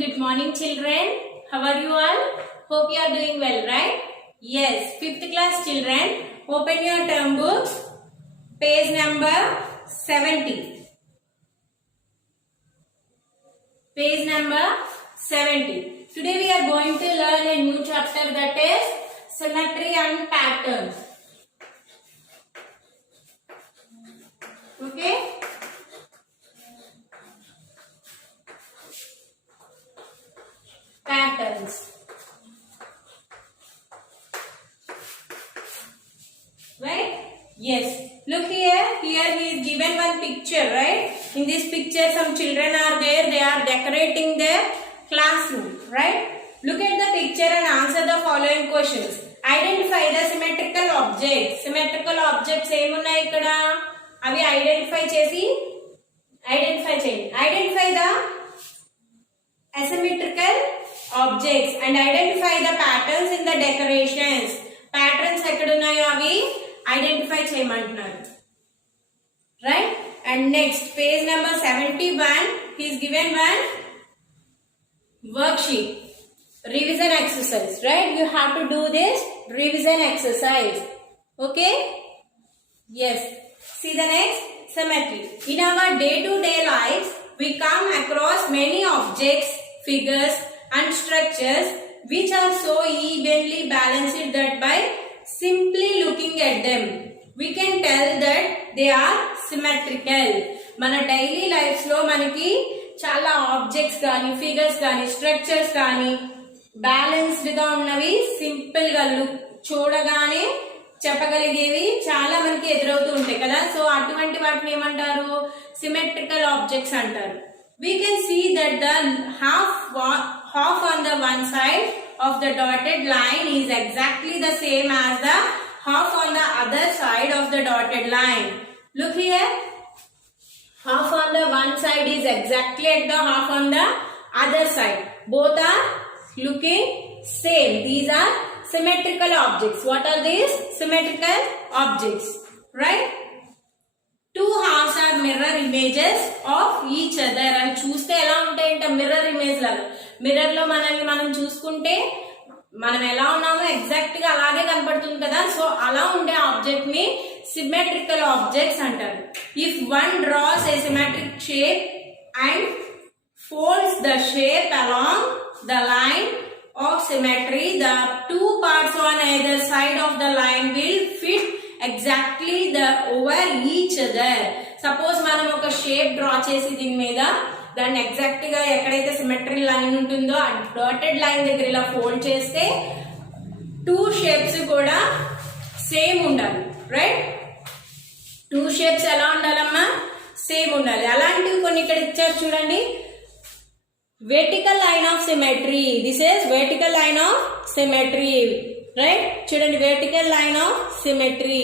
Good morning, children. How are you all? Hope you are doing well, right? Yes, 5th class children, open your term books, page number 70. Page number 70. Today we are going to learn a new chapter, that is symmetry and patterns. Okay? Patterns. Right? Yes. Look here. Here he is given one picture, right? In this picture some children are there. They are decorating their classroom, right? Look at the picture and answer the following questions. Identify the symmetrical objects. Symmetrical objects ఏమున్నాయి ఇక్కడ? అవి ఐడెంటిఫై చేసి చేయండి. Identify the asymmetrical objects and identify the patterns in the decorations. Patterns ఎక్కడున్నాయో అవి ఐడెంటిఫై చేయమంటున్నారు. Right? And next, page number 71, he is given one worksheet. Revision exercise, right? You have to do this revision exercise. Okay? Yes. See the next, symmetry. In our day-to-day lives, we come across many objects, figures and structures which are so evenly balanced that by simply looking at them, we can tell that they are symmetrical. మన daily lifes లో మనకి చాలా ఆబ్జెక్ట్స్ కానీ ఫిగర్స్ కానీ స్ట్రక్చర్స్ కానీ బ్యాలెన్స్డ్ గా ఉన్నవి, సింపుల్ గా చూడగానే చెప్పగలిగేవి చాలా మనకి ఎదురవుతూ ఉంటాయి కదా. సో అటువంటి వాటిని ఏమంటారు? సిమెట్రికల్ ఆబ్జెక్ట్స్ అంటారు. We can see that the half on the one side of the dotted line is exactly the same as the half on the other side of the dotted line. Look here. Half on the one side is exactly at the half on the other side. Both are looking same. These are symmetrical objects. What are these? Symmetrical objects. Right? Two halves are mirror images of each other. అని చూస్తే ఎలా ఉంటాయంట? Mirror image లాగా. మిర్రర్ లో మనల్ని మనం చూసుకుంటే మనం ఎలా ఉన్నామో ఎగ్జాక్ట్ గా అలాగే కనపడుతుంది కదా. సో అలా ఉండే ఆబ్జెక్ట్ ని సిమెట్రికల్ ఆబ్జెక్ట్స్ అంటారు. If one draws a symmetric shape and folds the shape along the line of symmetry, the two parts on either side of the line will fit exactly over each other. Suppose మనం ఒక shape draw చేసి దీని మీద దాన్ని ఎగ్జాక్ట్ గా ఎక్కడైతే symmetry line ఉంటుందో ఆ డాటెడ్ లైన్ దగ్గర ఇలా ఫోల్డ్ చేస్తే టూ షేప్స్ కూడా సేమ్ ఉండాలి. రైట్? టూ షేప్స్ ఎలా ఉండాలమ్మా? సేమ్ ఉండాలి. అలాంటివి కొన్ని ఇక్కడ ఇచ్చారు చూడండి. vertical line of symmetry. This is vertical line of symmetry. Right? చూడండి, vertical line of symmetry.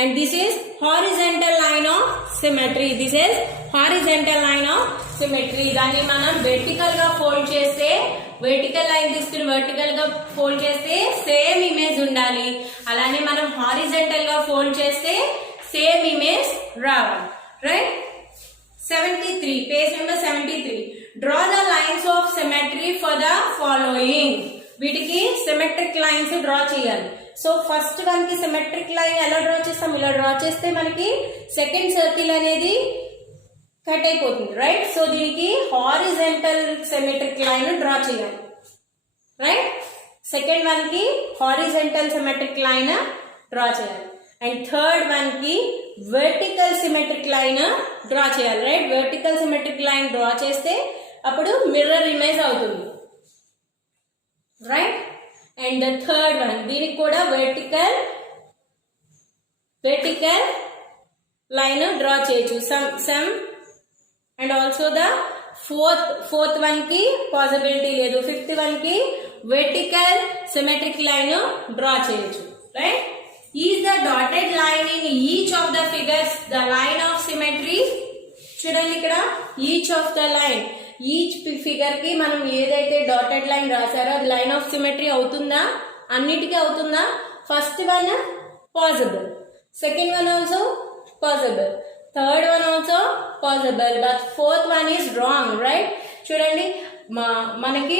And this is horizontal line of symmetry. This is horizontal line of symmetry. దాన్ని మనం vertical గా ఫోల్డ్ చేస్తే, vertical line తీసుకుని vertical గా ఫోల్డ్ చేస్తే సేమ్ ఇమేజ్ ఉండాలి. అలానే మనం horizontal గా ఫోల్డ్ చేస్తే సేమ్ ఇమేజ్ రావాలి. రైట్? 73, page number 73. Draw the lines of symmetry for the following. వీటికి సిమెట్రిక్ లైన్స్ డ్రా చేయాలి. సో ఫస్ట్ వన్ కి సిమెట్రిక్ లైన్ ఎలా డ్రా చేస్తాం? ఇలా డ్రా చేస్తే మనకి సెకండ్ సర్కిల్ అనేది కట్ అయిపోతుంది. రైట్? సో దీనికి హారిజంటల్ సిమెట్రిక్ లైన్ డ్రా చేయాలి. రైట్? సెకండ్ వన్ కి హారిజంటల్ సిమెట్రిక్ లైన్ డ్రా చేయాలి. అండ్ థర్డ్ వన్ కి వర్టికల్ సిమెట్రిక్ లైన్ డ్రా చేయాలి. Right? Vertical symmetric line draw చేస్తే అప్పుడు మిర్రర్ ఇమేజ్ అవుతుంది. Right? And the third one, దీనికి కూడా వర్టికల్ లైన్ డ్రా చేయొచ్చు. Some and also the fourth one కి పాసిబిలిటీ లేదు. ఫిఫ్త్ వన్ కి వర్టికల్ సిమెట్రిక్ లైన్ డ్రా చేయొచ్చు. Right? Is the dotted line in each of the figures the line of symmetry? చూడండి ఇక్కడ each of the line, each figure కి మనం ఏదైతే dotted line రాసారో అది లైన్ ఆఫ్ సిమెట్రీ అవుతుందా? అన్నిటికీ అవుతుందా? First one possible, second one also possible, third one also possible, but fourth one is wrong. Right? చూడండి, మనకి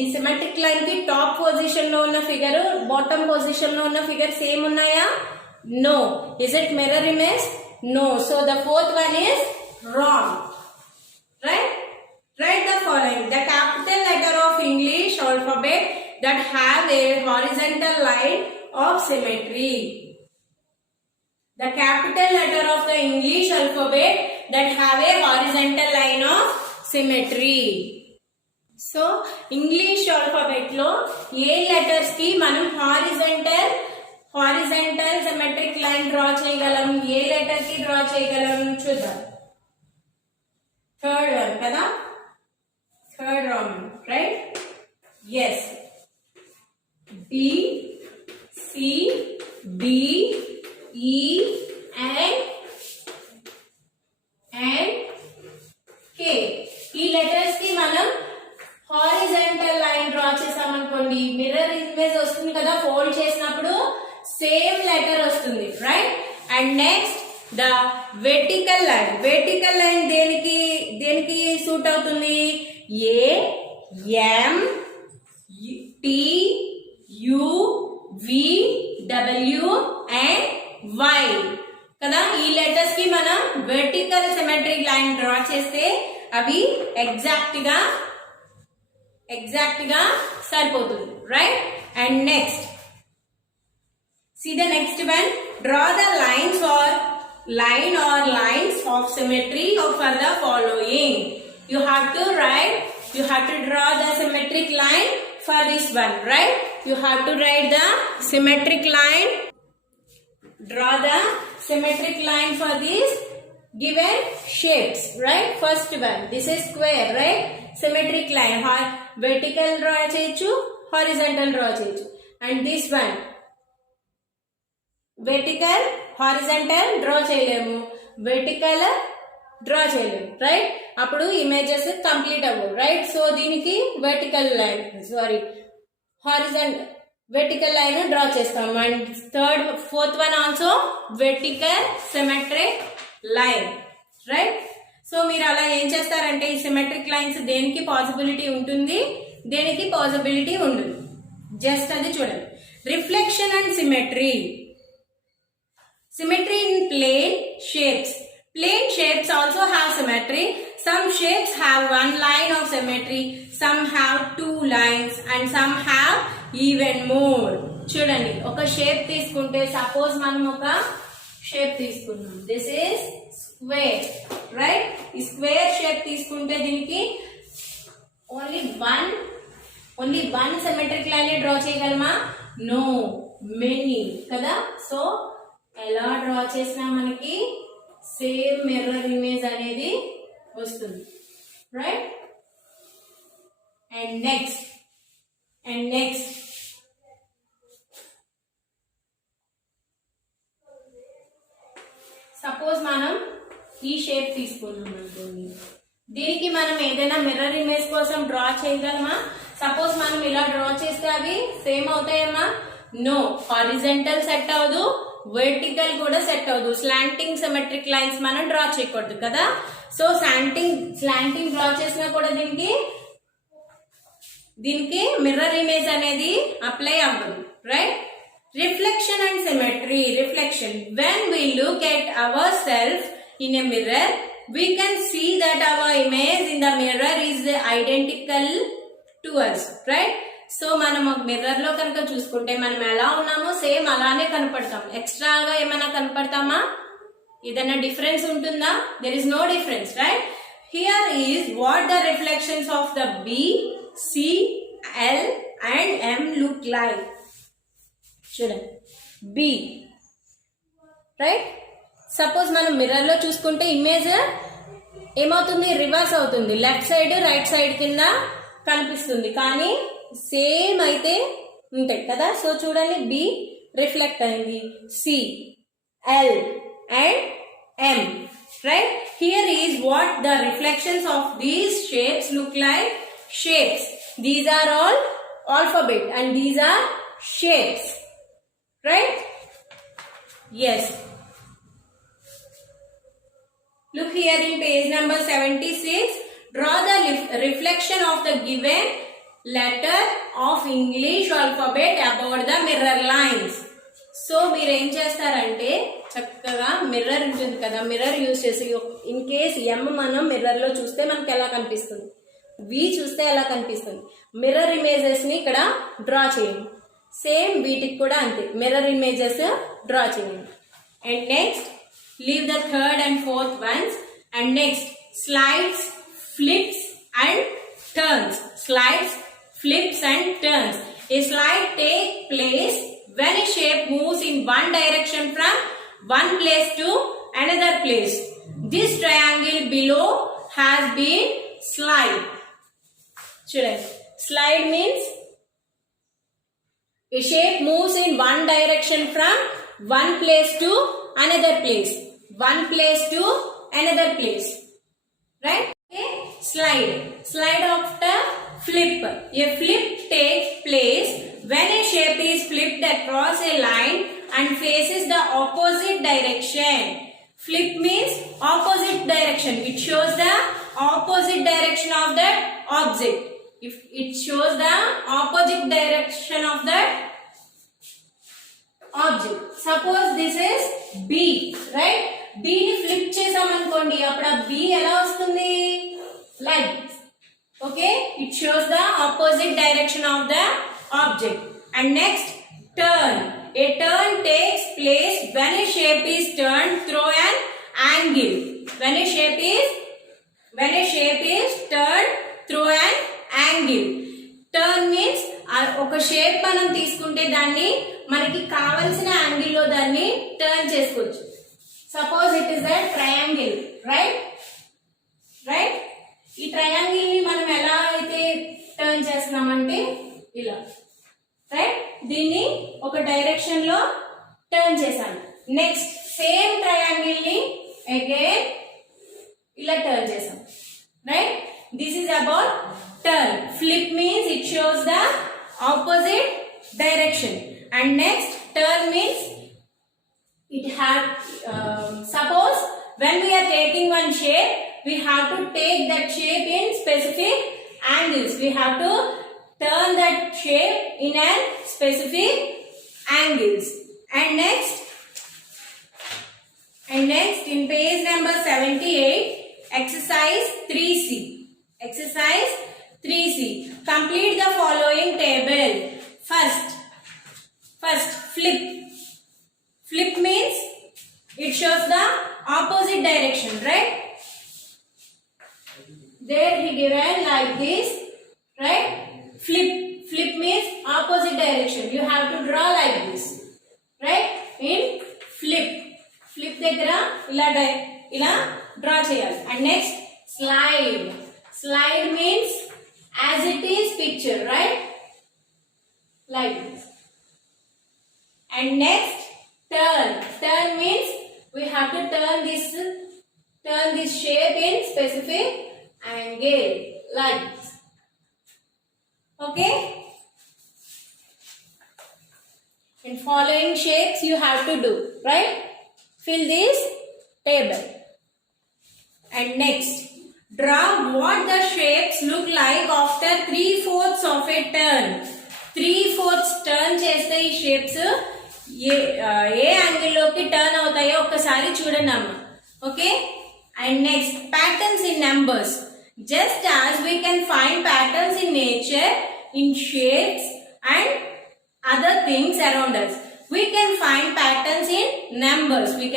ఈ సిమెట్రిక్ లైన్ కి టాప్ పొజిషన్ లో ఉన్న ఫిగర్ బాటమ్ పొజిషన్ లో ఉన్న ఫిగర్ సేమ్ ఉన్నాయా? No. Is it mirror image? No. So the fourth one is wrong. Right? Write the following. The capital letter of English alphabet that have a horizontal line of symmetry. The capital letter of the English alphabet that have a horizontal line of symmetry. So, English alphabet లో ఏ లెటర్స్ కి మనం horizontal symmetric line draw చేయగలం? ఏ లెటర్ కి draw చేయగలం చూద్దాం. Third one కదా, third wrong, right? Yes. B, C, D, E and K. ఈ letters కి మనం హారిజంటల్ లైన్ డ్రా చేసామనుకోండి, మిర్రర్ ఇమేజ్ వస్తుంది కదా, ఫోల్డ్ చేసినప్పుడు సేమ్ లెటర్ వస్తుంది, right? And next the vertical line. Vertical line దేనికి సూట్ అవుతుంది? A, M, T, U, V, W and Y కదా. ఈ లెటర్స్ కి మనం వెర్టికల్ సిమెట్రిక్ లైన్ డ్రా చేస్తే అవి ఎగ్జాక్ట్ గా సరిపోతుంది, right? And next see the next one. Draw the lines or lines of symmetry for the following. You have to draw the symmetric line for this one, right? You have to write the symmetric line. Draw the symmetric line for these given shapes, right? First one, this is square, right? Symmetric line, vertical draw cheyochu, horizontal draw cheyochu. And this one, vertical, horizontal draw చేయలేము, vertical draw చేయలేము, రైట్? అప్పుడు images complete అవ్వవు, right? So దీనికి vertical line draw చేస్తాం. And fourth one also vertical symmetric line, right? So మీరు అలా ఏం చేస్తారంటే ఈ సిమెట్రిక్ లైన్స్ దేనికి పాసిబిలిటీ ఉంటుంది, దేనికి పాసిబిలిటీ ఉండదు, జస్ట్ అది చూడండి. Reflection and symmetry. Symmetry in plane shapes. Plane shapes also have symmetry. Some shapes have one line of symmetry, some have two lines and some have even more. చూడండి, ఒక షేప్ తీసుకుంటే, సపోజ్ మనం ఒక షేప్ తీసుకున్నాం, దిస్ ఈస్ స్క్వేర్, రైట్? ఈ square shape తీసుకుంటే దీనికి only one symmetric line draw చేయగలమా? నో, మెనీ కదా. సో ఎలా డ్రా చేసినా మనకి సేమ్ మిర్రర్ ఇమేజ్ అనేది వస్తుంది, రైట్? అండ్ నెక్స్ట్ సపోజ్ మనం ఈ షేప్ తీసుకున్నాం అనుకోండి, దీనికి మనం ఏదైనా మిర్రర్ ఇమేజ్ కోసం డ్రా చేయగలమా? సపోజ్ మనం ఇలా డ్రా చేస్తే అవి సేమ్ అవుతాయమ్మా? నో, హారిజంటల్ సెట్ అవ్వదు, వర్టికల్ కూడా సెట్ అవ్వదు. స్లాంటింగ్ సిమెట్రిక్ లైన్స్ మనం డ్రా చేయకూడదు కదా. సో స్లాంటింగ్ డ్రా చేసినా కూడా దీనికి మిర్రర్ ఇమేజ్ అనేది అప్లై అవ్వదు, right? Reflection and symmetry. Reflection, when we look at ourselves in a mirror, we can see that our image in the mirror is identical to us, right? So మనం ఒక మిర్రర్ లో కనుక చూసుకుంటే మనం ఎలా ఉన్నామో సేమ్ అలానే కనపడతాం. ఎక్స్ట్రాగా ఏమైనా కనపడతామా? ఏదైనా డిఫరెన్స్ ఉంటుందా? There is no difference, right? Here is what the reflections of the B, C, L and M look like. చూడండి, B, రైట్? సపోజ్ మనం మిర్రర్ లో చూసుకుంటే ఇమేజ్ ఏమవుతుంది? రివర్స్ అవుతుంది, లెఫ్ట్ సైడ్ రైట్ సైడ్ కింద కనిపిస్తుంది, కానీ సేమ్ అయితే ఉంటాయి కదా. సో చూడండి, B రిఫ్లెక్ట్ అయింది, C, L and M, right? Here is what the reflections of these shapes look like. Shapes, these are all alphabet and these are shapes, right? Yes. Look here in page number 76. Draw the reflection of the given letter of English alphabet about the mirror lines. So మీరు ఏం చేస్తారంటే చక్కగా మిర్రర్ ఉంటుంది కదా, mirror use చేసి in case ఎం మనం మిర్రర్లో చూస్తే మనకి ఎలా కనిపిస్తుంది, వి చూస్తే ఎలా కనిపిస్తుంది, మిర్రర్ ఇమేజెస్ని ఇక్కడ డ్రా చేయండి. సేమ్ వీటికి కూడా అంతే, మిర్రర్ ఇమేజెస్ డ్రా చేయండి. And next leave the third and fourth once. And next slides, flips and turns. Slides, flips and turns. A slide takes place when a shape moves in one direction from one place to another place. This triangle below has been slide. Children, slide means a shape moves in one direction from one place to another place. One place to another place. Right? Slide. Slide after flip. A flip takes place when a shape is flipped across a line and faces the opposite direction. Flip means opposite direction. It shows the opposite direction of that object. If it shows the opposite direction of that object. Suppose this is B, right? B ni flip చేసామనుకోండి, అప్పుడు ఆ B ఎలా వస్తుంది? Like this. Okay, it shows the opposite direction of the object. And next, turn. A turn takes place when a shape is turned through an angle. When a shape is turned through an angle. Turn means ఒక షేప్ మనం తీసుకుంటే దాన్ని మనకి కావలసిన యాంగిల్ లో దాన్ని టర్న్ చేసుకోవచ్చు. Suppose it is a triangle, right? Right, ఈ ట్రయాంగిల్ ని మనం ఎలా అయితే టర్న్ చేస్తున్నామంటే ఇలా, రైట్, దీన్ని ఒక డైరెక్షన్ లో టర్న్ చేశాను. నెక్స్ట్ సేమ్ ట్రయాంగిల్ ని అగైన్ ఇలా టర్న్ చేసాం, right. This is about turn. Flip means it shows the opposite direction. And next turn means it had suppose when we are taking one shape, we have to take that shape in specific angles. We have to turn that shape in an specific angles. And next in page number 78, exercise 3C. Exercise 3C. Complete the following table. First flip. Flip means it shows the opposite direction, right? There he given like this, right? Flip means opposite direction. You have to draw like this, right? In flip దగ్గర ఇలా draw చేయాలి. And next slide means as it is picture, right? Like this. And next turn means we have to turn this shape in specific angle like this. Okay, in following shapes you have to do, right? Fill this table. And next, draw what the shapes look like after 3/4 of a turn. 3/4 turn చేస్తే ఈ షేప్స్ ఏ యాంగిల్ లోకి టర్న్ అవుతాయో ఒక్కసారి చూడండి అమ్మ. Okay, and next patterns in numbers. Just as we can find patterns in nature, in shapes and other things around us, we can find patterns in numbers. We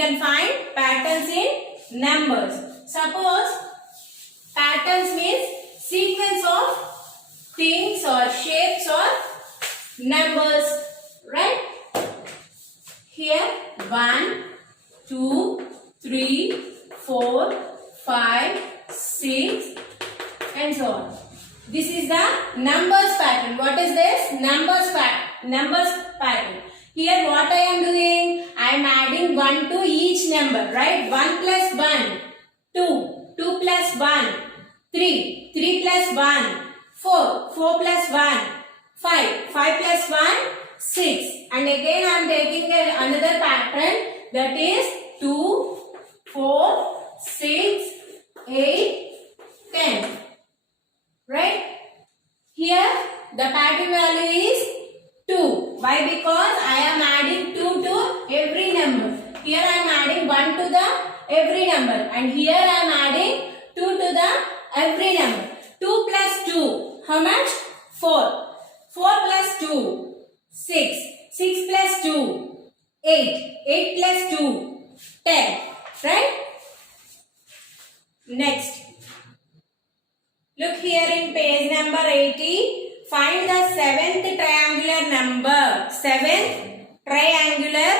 can find patterns in numbers. Suppose patterns means sequence of things or shapes or numbers, right? Here 1, 2, 3, 4, 5, 6 and so on. This is the numbers pattern. What is this? Numbers pattern. Here what I am doing? I am adding 1 to each number, right? 1 plus 1, 2, 2 plus 1, 3, 3 plus 1, 4, 4 plus 1, 5, 5 plus 1, 6. And again I am taking another pattern, that is 2, 4, 6, 8, 10. Right? Here the pattern value is 2. Why? Because I am adding 2 to every number. Here I am adding 1 to the every number, and here I am adding 2 to the every number. 2 plus 2, how much? 4. 4 plus 2, 6. 6 plus 2, 8. 8 plus 2, 10. Right? Next. Look here in page number 80. Find the 7th triangular number. 7th triangular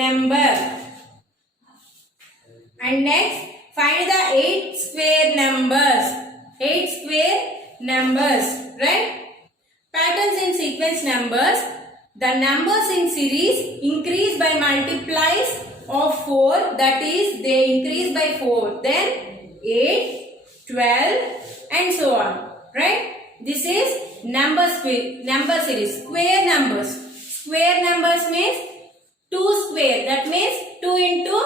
number. And next, find the 8 square numbers. 8 square numbers. Right? Patterns in sequence numbers. The numbers in series increase by multiplies of 4. That is, they increase by 4. Then 8, 12 and so on. Right? This is number series. Square numbers. Square numbers means 2 square. That means 2 into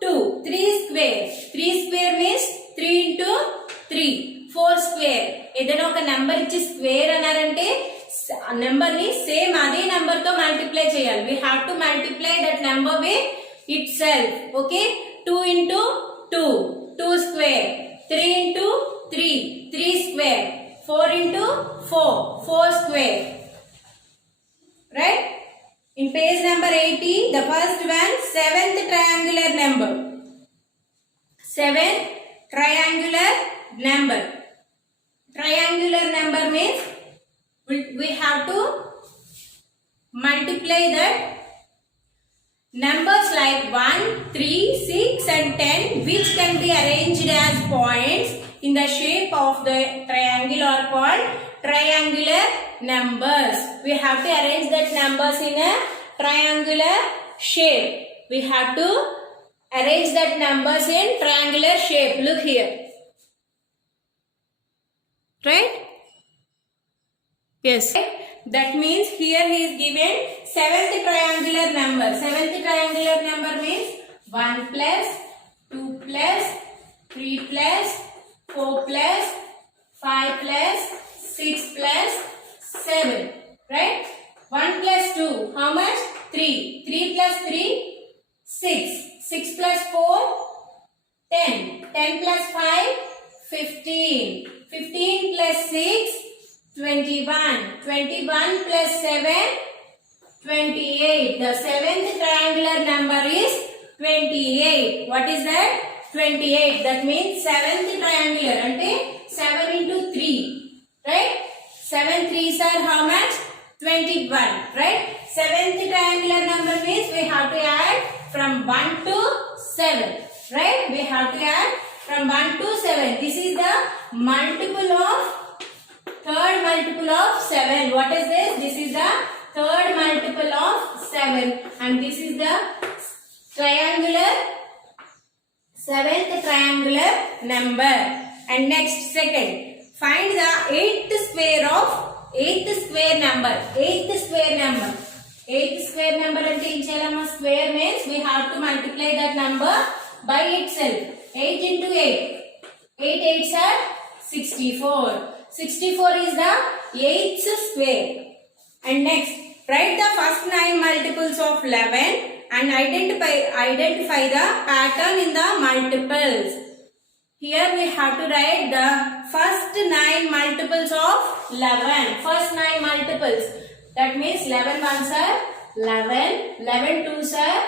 2. 3 square. 3 square means 3 into 3. 4 square. ఏదైనా ఒక నెంబర్ ఇచ్చి స్క్వేర్ అన్నారంటే నెంబర్ ని సేమ్ అదే నెంబర్ తో మల్టిప్లై చేయాలి. We have to multiply that number with itself. Okay? 2 into 2. 2 square. 3 into 3. 3 square. 4 into 4. 4 square. Right? In page number 80, the first one, 7th triangular number. 7th triangular number. Triangular number means we have to multiply that numbers like 1, 3, 6 and 10, which can be arranged as points in the shape of the triangle are called triangular numbers. We have to arrange that numbers in a triangular shape. We have to arrange that numbers in triangular shape. Look here. Right? Yes. That means here he is given 7th triangular number. 7th triangular number means 1 plus, 2 plus, 3 plus, 4 plus, 5 plus, 6 plus, 7. Right? 1 plus 2. How much? 3. 3 plus 3, 6. 6 plus 4, 10. 10 plus 5, 15. 15 plus 6, 21. 21 plus 7, 28. The 7th triangular number is 28. What is that? 28. That means 7th triangular. Ante 7 into 3. Right? 7 3s are how much? 21. Right? 7th triangular number means we have to add from 1 to 7. Right? We have to add from 1 to 7. This is the multiple of third multiple of 7. What is this? This is the third multiple of 7. And this is the triangular, 7th triangular number. And next, second. Find the 8th square number. 8th square number. 8th square number ante em cheyalama? Square means we have to multiply that number by itself. 8 into 8. 8 8s are 64. 64 is the 8th square. And next, write the first 9 multiples of 11 and identify the pattern in the multiples. Here we have to write the first 9 multiples of 11. First 9 multiples. That means 11 ones are 11, 11 twos are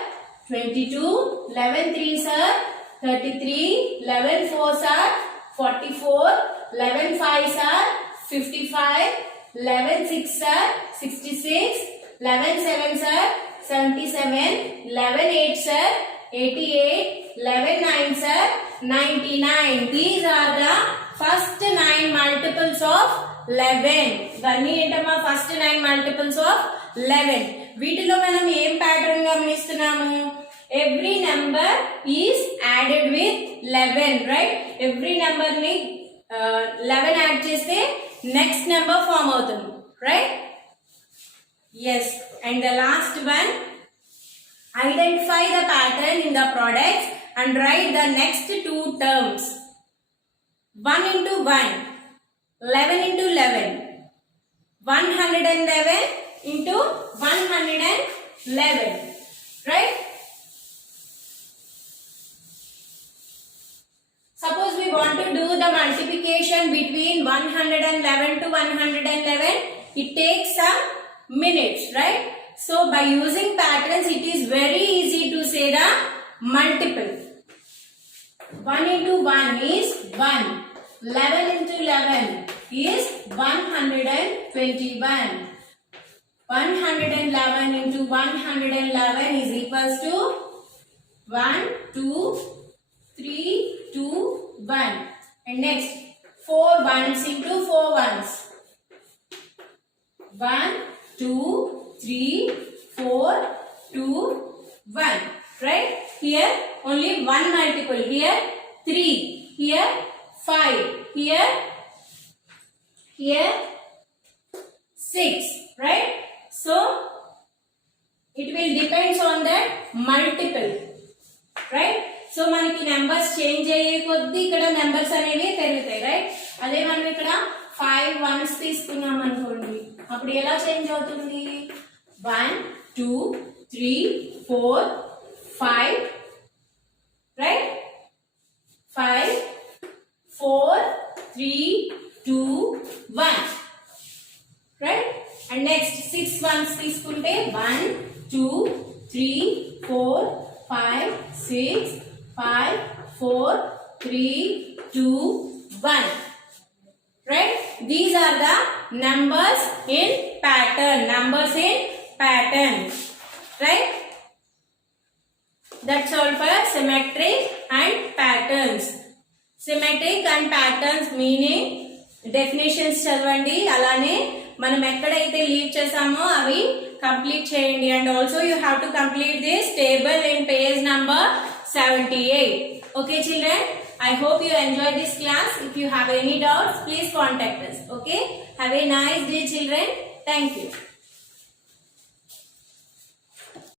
22, 11 threes are 33, 11 fours are 44, 11 fives are 55, 11 sixes are 66, 11 sevens are 77, 11 eights are 88, 11 nines are 99. These are the first 9 multiples of 11. ఇవన్నీ ఏంటమ్మా ఫస్ట్ 9 multiples of 11. వీటిలో మనం ఏం ప్యాటర్న్ గమనిస్తున్నాము? Every number is added with 11, right? Every number ni 11 add cheste next number form avutundi, right? Yes. And the last one, identify the pattern in the products and write the next 2 terms. 1 into 1, 11 into 11, 111 into 111, right? Suppose we want to do the multiplication between 111 to 111, it takes some minutes, right? So by using patterns, it is very easy to say the multiple. 1 into 1 is 1. 11 into 11 is 121. 111 into 111 is equals to 1, 2, 3, 2, 1. And next, 4 ones into 4 ones. 1, 2, 3, 4, 2, 1. Right? Here only one multiple. Here 3. Here 5. Here 6. Right? So it will depends on that multiple. Right? So మనకి numbers change అయ్యే కొద్దీ ఇక్కడ నెంబర్స్ అనేవి పెరుగుతాయి, రైట్? అదే మనం ఇక్కడ 5 1s తీసుకున్నాం అనుకోండి, అప్పుడు ఎలా చేంజ్ అవుతుంది? 1 2 3 4 5, రైట్? 5 4 3 2 1, రైట్? అండ్ నెక్స్ట్ 6 1s తీసుకుంటే 1 2 3 4 5 6 5 4 3 2 1, right? These are the numbers in pattern. Numbers in pattern, right? That's all for symmetric and patterns. Symmetric and patterns meaning definitions చదవండి, అలానే మనం ఎక్కడైతే లీవ్ చేసామో అవి కంప్లీట్ చేయండి. And also you have to complete this table in page number 78. Okay children, I hope you enjoyed this class. If you have any doubts, please contact us. Okay, have a nice day children. Thank you.